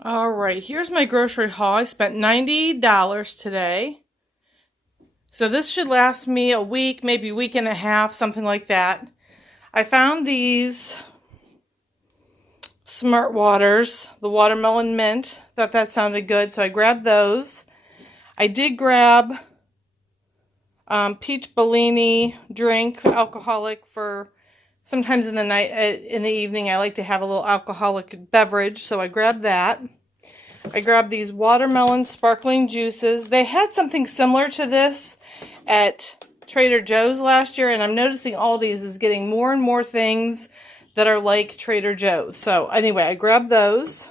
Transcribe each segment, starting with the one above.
All right, here's my grocery haul. I spent $90 today. So this should last me a week, maybe a week and a half, something like that. I found these Smart Waters, the watermelon mint. Thought that sounded good, so I grabbed those. I did grab peach Bellini drink, alcoholic, for sometimes in the night, in the evening. I like to have a little alcoholic beverage, so I grabbed that. I grabbed these watermelon sparkling juices. They had something similar to this at Trader Joe's last year, and I'm noticing Aldi's is getting more and more things that are like Trader Joe's. So anyway, I grabbed those.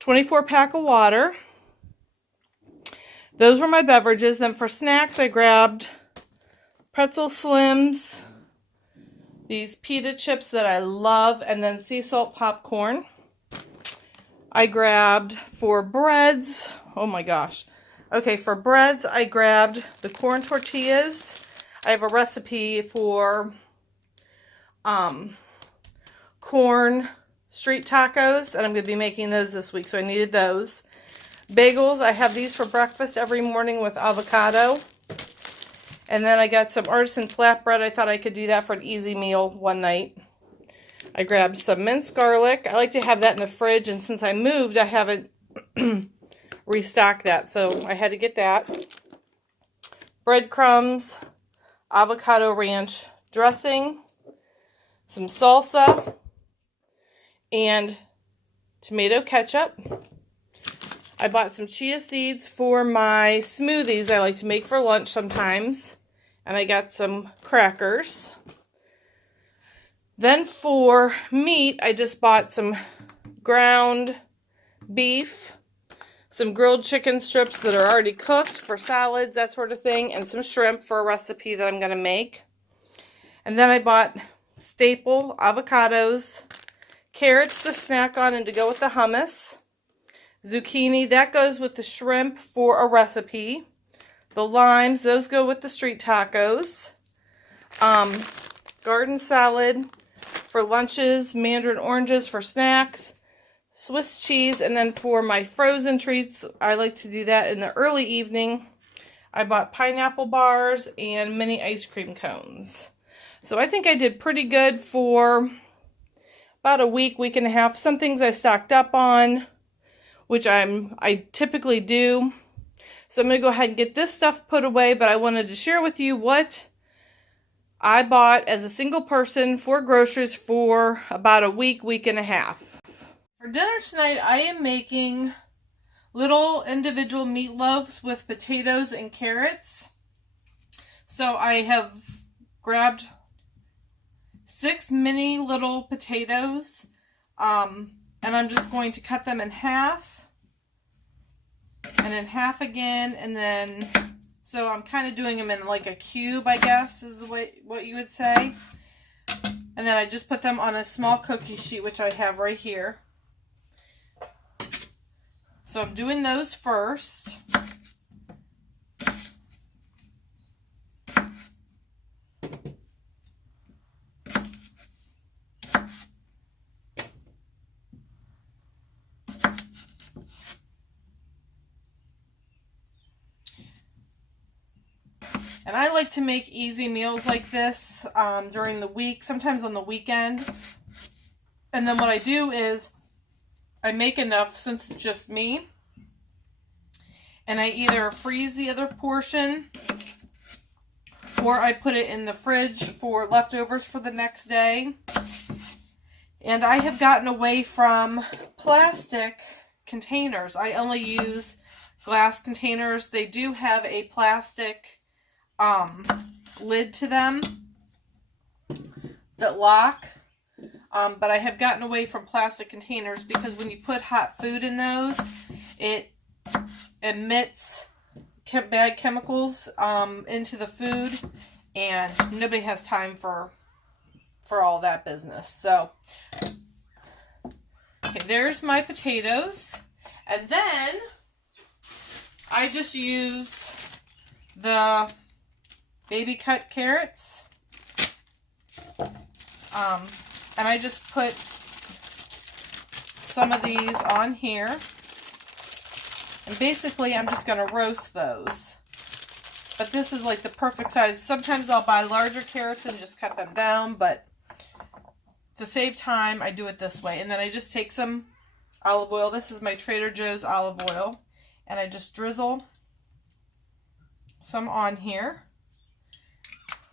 24-pack of water. Those were my beverages. Then for snacks, I grabbed pretzel slims, these pita chips that I love, and then sea salt popcorn. I grabbed for breads, oh my gosh. Okay, for breads, I grabbed the corn tortillas. I have a recipe for corn street tacos, and I'm going to be making those this week, so I needed those. Bagels, I have these for breakfast every morning with avocado. And then I got some artisan flatbread. I thought I could do that for an easy meal one night. I grabbed some minced garlic. I like to have that in the fridge, and since I moved, I haven't restocked that, so I had to get that. Breadcrumbs, avocado ranch dressing, some salsa, and tomato ketchup. I bought some chia seeds for my smoothies I like to make for lunch sometimes, and I got some crackers. Then for meat, I just bought some ground beef, some grilled chicken strips that are already cooked for salads, that sort of thing, and some shrimp for a recipe that I'm going to make. And then I bought staple avocados, carrots to snack on and to go with the hummus, zucchini, that goes with the shrimp for a recipe, the limes, those go with the street tacos, garden salad for lunches, mandarin oranges for snacks, Swiss cheese, and then for my frozen treats, I like to do that in the early evening. I bought pineapple bars and mini ice cream cones. So I think I did pretty good for about a week, week and a half. Some things I stocked up on, which I typically do. So I'm going to go ahead and get this stuff put away, but I wanted to share with you what I bought as a single person for groceries for about a week, week and a half. For dinner tonight, I am making little individual meatloaves with potatoes and carrots. So I have grabbed 6 mini little potatoes, and I'm just going to cut them in half, and in half again, and then, so I'm kind of doing them in like a cube, I guess, is the way, what you would say. And then I just put them on a small cookie sheet, which I have right here. So I'm doing those first. And I like to make easy meals like this during the week, sometimes on the weekend. And then what I do is I make enough since it's just me. And I either freeze the other portion or I put it in the fridge for leftovers for the next day. And I have gotten away from plastic containers. I only use glass containers. They do have a plastic lid to them that lock. But I have gotten away from plastic containers because when you put hot food in those, it emits bad chemicals into the food, and nobody has time for all that business. So, okay, there's my potatoes, and then I just use the baby cut carrots, and I just put some of these on here. And basically, I'm just going to roast those. But this is like the perfect size. Sometimes I'll buy larger carrots and just cut them down, but to save time, I do it this way. And then I just take some olive oil. This is my Trader Joe's olive oil. And I just drizzle some on here.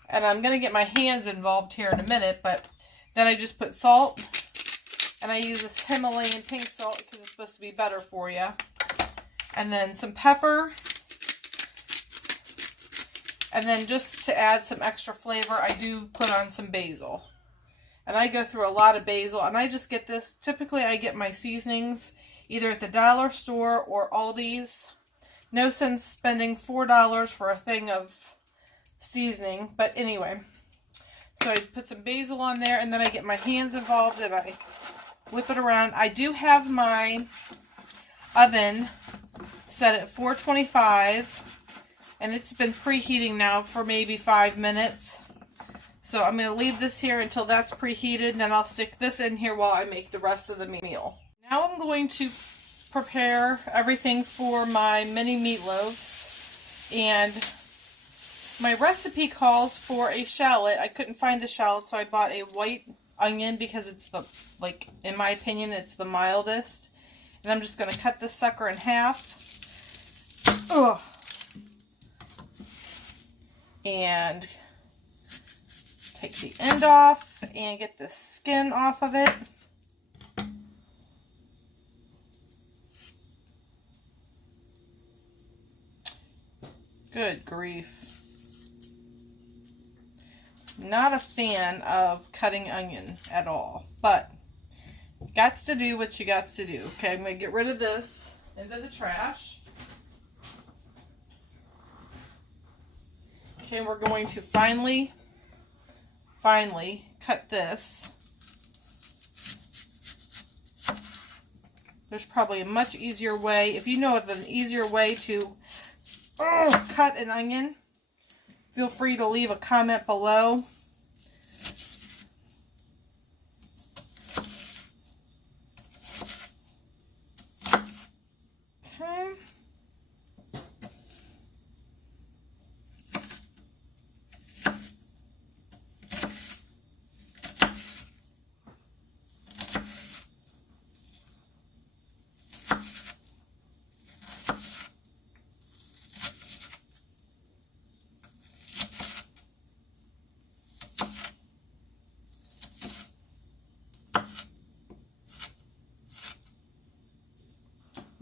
And I'm going to get my hands involved here in a minute, but then I just put salt. And I use this Himalayan pink salt because it's supposed to be better for you. And then some pepper. And then just to add some extra flavor, I do put on some basil. And I go through a lot of basil, and I just get this. Typically, I get my seasonings either at the dollar store or Aldi's. No sense spending $4 for a thing of seasoning. But anyway, so I put some basil on there, and then I get my hands involved, and I whip it around. I do have my oven set at 425. And it's been preheating now for maybe 5 minutes. So I'm going to leave this here until that's preheated. And then I'll stick this in here while I make the rest of the meal. Now I'm going to prepare everything for my mini meatloaves. And my recipe calls for a shallot. I couldn't find a shallot, so I bought a white onion because it's the, like, in my opinion, it's the mildest. And I'm just going to cut this sucker in half. Ugh. And take the end off and get the skin off of it. Good grief. Not a fan of cutting onion at all, but got to do what you got to do. Okay, I'm going to get rid of this into the trash. Okay, we're going to finally cut this. There's probably a much easier way. If you know of an easier way to cut an onion, feel free to leave a comment below. Okay.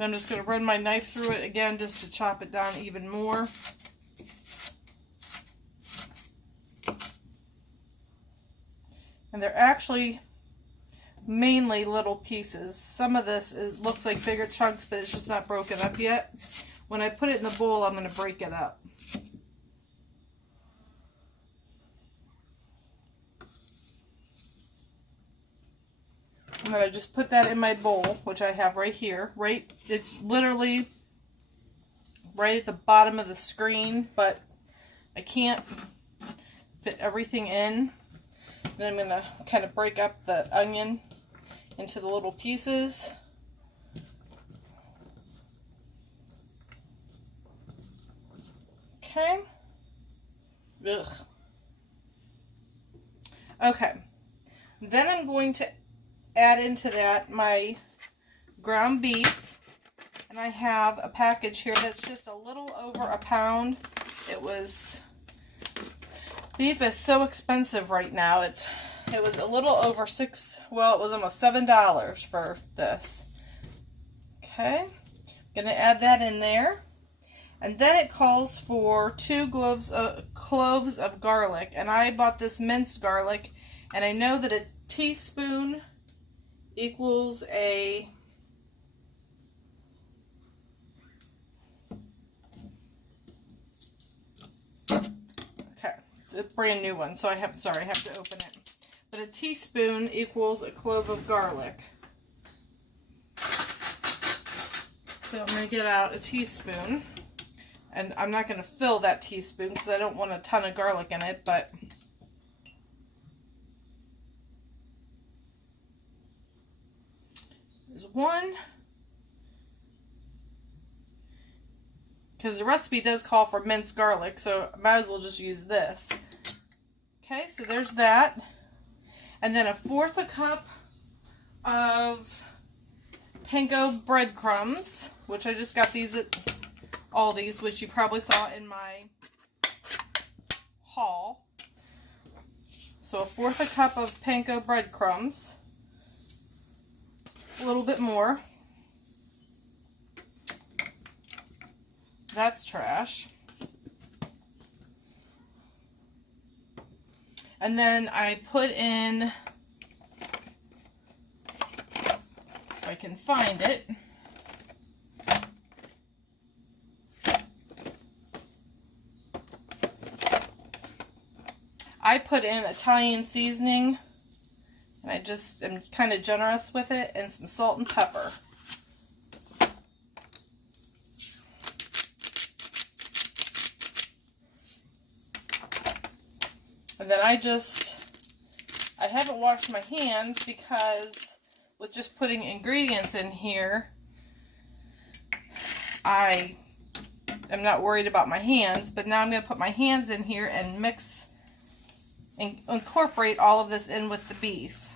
I'm just going to run my knife through it again just to chop it down even more. And they're actually mainly little pieces. Some of this looks like bigger chunks, but it's just not broken up yet. When I put it in the bowl, I'm going to break it up. I'm going to just put that in my bowl, which I have right here. It's literally right at the bottom of the screen, but I can't fit everything in. And then I'm going to kind of break up the onion into the little pieces. Okay. Ugh. Okay. Then I'm going to add into that my ground beef, and I have a package here that's just a little over a pound. Beef is so expensive right now. It was a little over it was almost $7 for this. Okay, I'm gonna add that in there, and then it calls for 2 cloves of garlic, and I bought this minced garlic, and I know that a teaspoon equals a it's a brand new one, so I have to open it. But a teaspoon equals a clove of garlic. So I'm going to get out a teaspoon, and I'm not going to fill that teaspoon because I don't want a ton of garlic in it, but there's one. Because the recipe does call for minced garlic, so I might as well just use this. Okay, so there's that. And then 1/4 cup of panko breadcrumbs, which I just got these at Aldi's, which you probably saw in my haul. So 1/4 cup of panko breadcrumbs. A little bit more. That's trash. And then I put in, if I can find it, I put in Italian seasoning, and I just am kind of generous with it, and some salt and pepper. And then I haven't washed my hands because with just putting ingredients in here, I am not worried about my hands, but now I'm going to put my hands in here and mix and incorporate all of this in with the beef.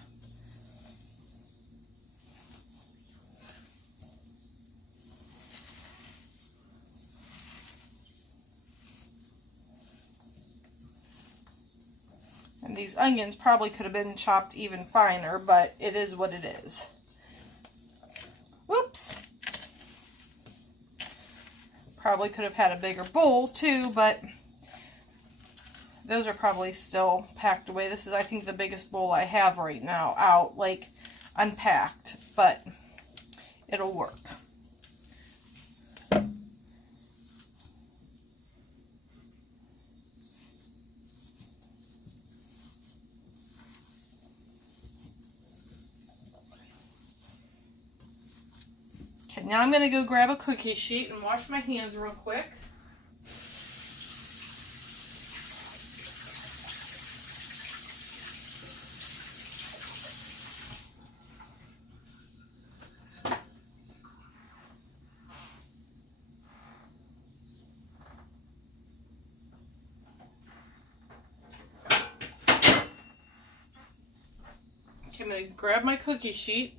And these onions probably could have been chopped even finer, but it is what it is. Whoops. Probably could have had a bigger bowl too, but those are probably still packed away. This is, I think, the biggest bowl I have right now out, like unpacked, but it'll work. Okay, now I'm going to go grab a cookie sheet and wash my hands real quick. Okay, I'm going to grab my cookie sheet.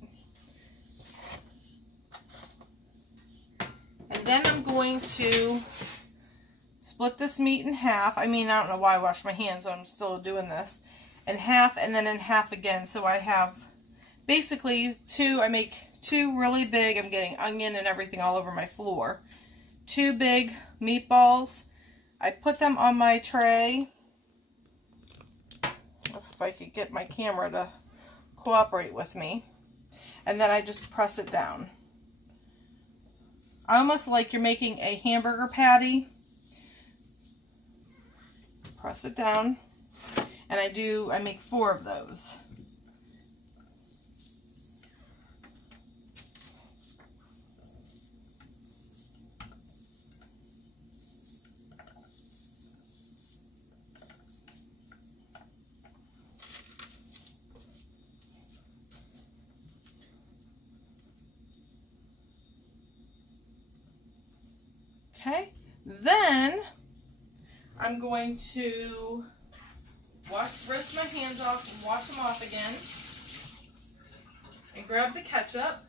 And then I'm going to split this meat in half. I mean, I don't know why I washed my hands, but I'm still doing this. In half and then in half again. So I have basically I make two really big, I'm getting onion and everything all over my floor. 2 big meatballs. I put them on my tray. If I could get my camera to cooperate with me. And then I just press it down. Almost like you're making a hamburger patty. Press it down. And I make 4 of those. Okay, then I'm going to rinse my hands off and wash them off again, and grab the ketchup.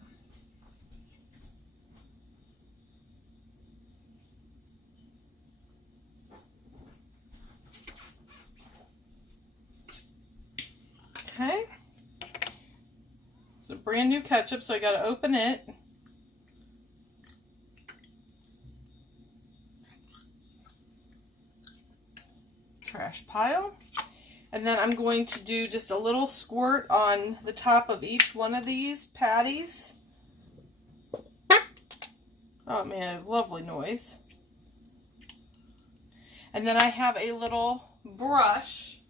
Okay, it's a brand new ketchup, so I got to open it. Trash pile. And then I'm going to do just a little squirt on the top of each one of these patties. Oh man, a lovely noise. And then I have a little brush,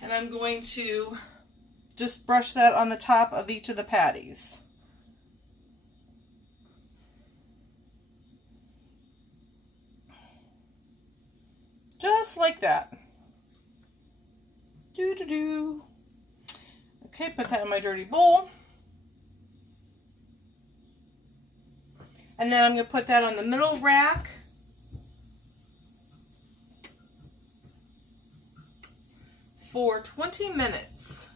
and I'm going to just brush that on the top of each of the patties. Just like that. Okay, put that in my dirty bowl. And then I'm going to put that on the middle rack. For 20 minutes.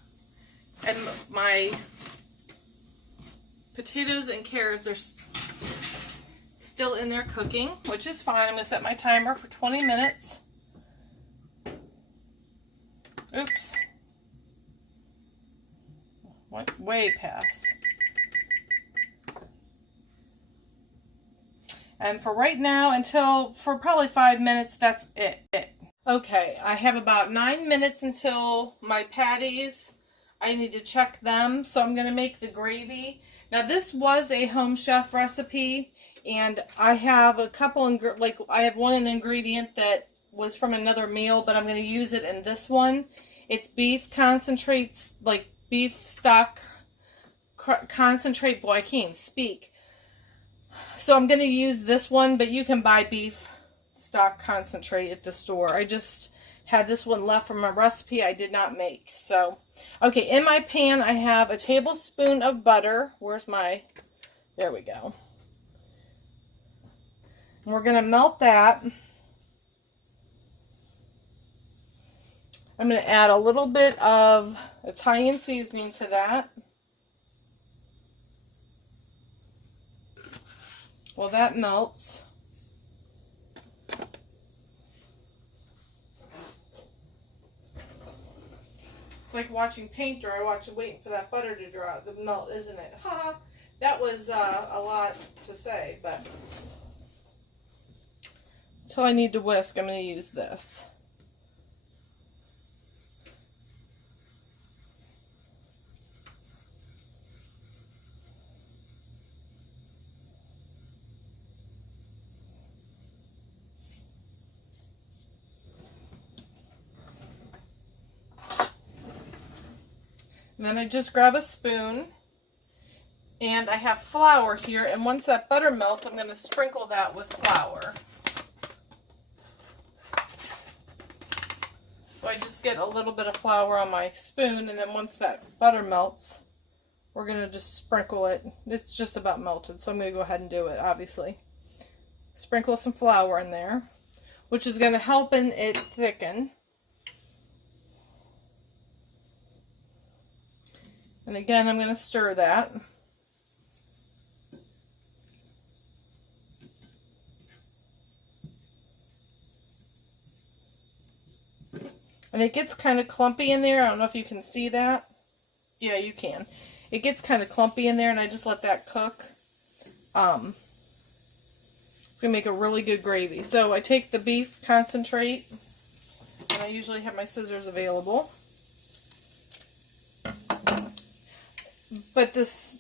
And my potatoes and carrots are still in there cooking, which is fine. I'm going to set my timer for 20 minutes. Oops. Went way past. And for right now, for probably 5 minutes, that's it. Okay, I have about 9 minutes until my patties. I need to check them, so I'm going to make the gravy. Now, this was a Home Chef recipe, and I have a couple, I have one ingredient that was from another meal, but I'm going to use it in this one. It's beef concentrates, like beef stock concentrate. Boy, I can't even speak. So I'm going to use this one, but you can buy beef stock concentrate at the store. I just had this one left from a recipe I did not make. So, okay, in my pan I have a tablespoon of butter. There we go. And we're going to melt that. I'm going to add a little bit of Italian seasoning to that. Well, that melts. It's like watching paint dry, waiting for that butter to dry, the melt, isn't it? Ha! That was a lot to say, but so I need to whisk. I'm going to use this. And then I just grab a spoon, and I have flour here, and once that butter melts, I'm going to sprinkle that with flour. So I just get a little bit of flour on my spoon, and then once that butter melts, we're going to just sprinkle it. It's just about melted, so I'm going to go ahead and do it, obviously. Sprinkle some flour in there, which is going to help it thicken. And again, I'm going to stir that. And it gets kind of clumpy in there. I don't know if you can see that. Yeah, you can. It gets kind of clumpy in there, and I just let that cook. It's going to make a really good gravy. So I take the beef concentrate, and I usually have my scissors available. But this,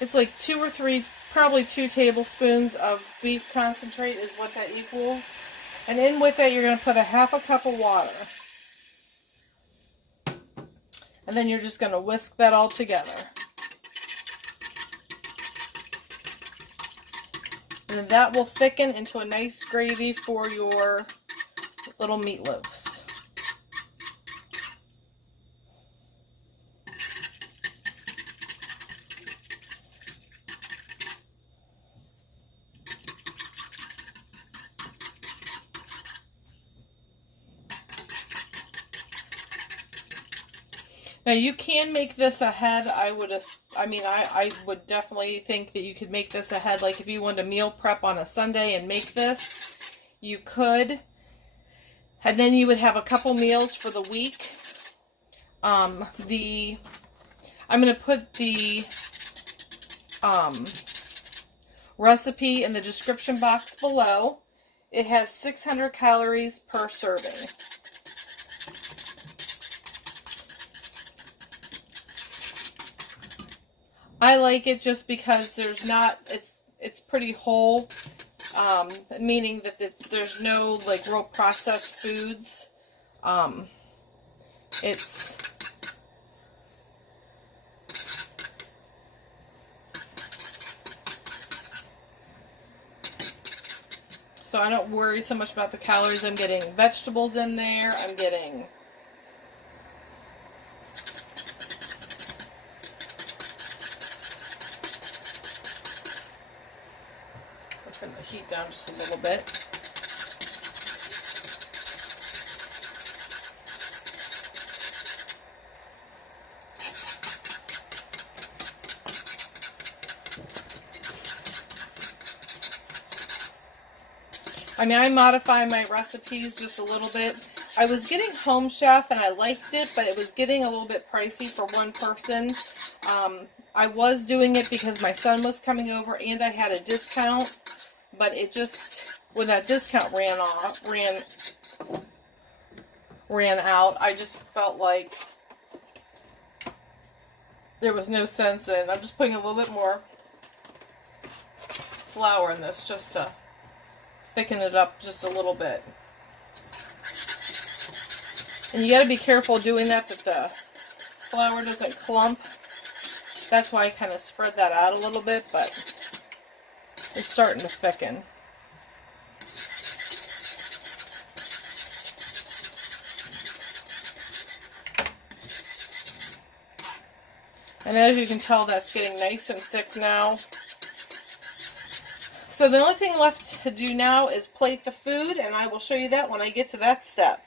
it's like 2 or 3, probably 2 tablespoons of beef concentrate is what that equals. And in with that, you're going to put a half a cup of water. And then you're just going to whisk that all together. And then that will thicken into a nice gravy for your little meatloaves. Now you can make this ahead. I would definitely think that you could make this ahead. Like if you wanted to meal prep on a Sunday and make this, you could. And then you would have a couple meals for the week. I'm going to put the recipe in the description box below. It has 600 calories per serving. I like it just because it's pretty whole, meaning that there's no like real processed foods. So I don't worry so much about the calories. I'm getting vegetables in there. I'm getting Turn the heat down just a little bit. I mean, I modify my recipes just a little bit. I was getting Home Chef and I liked it, but it was getting a little bit pricey for one person. I was doing it because my son was coming over and I had a discount, but it just, when that discount ran out, I just felt like there was no sense in. I'm just putting a little bit more flour in this just to thicken it up just a little bit. And you got to be careful doing that the flour doesn't clump. That's why I kind of spread that out a little bit, but it's starting to thicken. And as you can tell, that's getting nice and thick now. So the only thing left to do now is plate the food, and I will show you that when I get to that step.